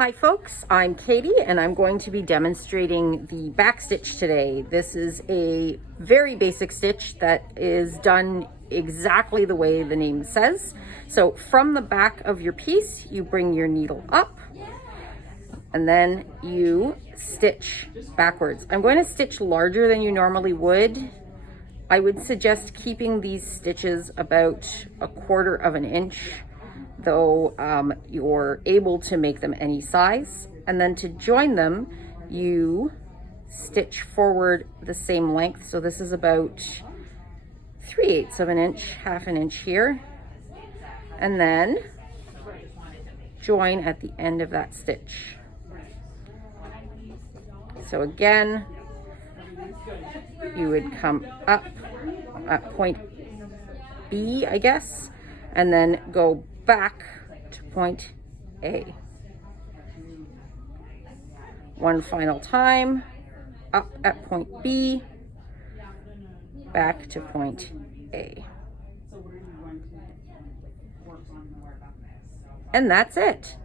Hi folks, I'm Katie and I'm going to be demonstrating the back stitch today. This is a very basic stitch that is done exactly the way the name says. So from the back of your piece, you bring your needle up and then you stitch backwards. I'm going to stitch larger than you normally would. I would suggest keeping these stitches about 1/4 of an inch, though you're able to make them any size. And then to join them, you stitch forward the same length. So this is about 3/8 of an inch, 1/2 an inch here. And then join at the end of that stitch. So again, you would come up at point B, I guess, and then go back to point A. One final time, up at point B, back to point A. And that's it.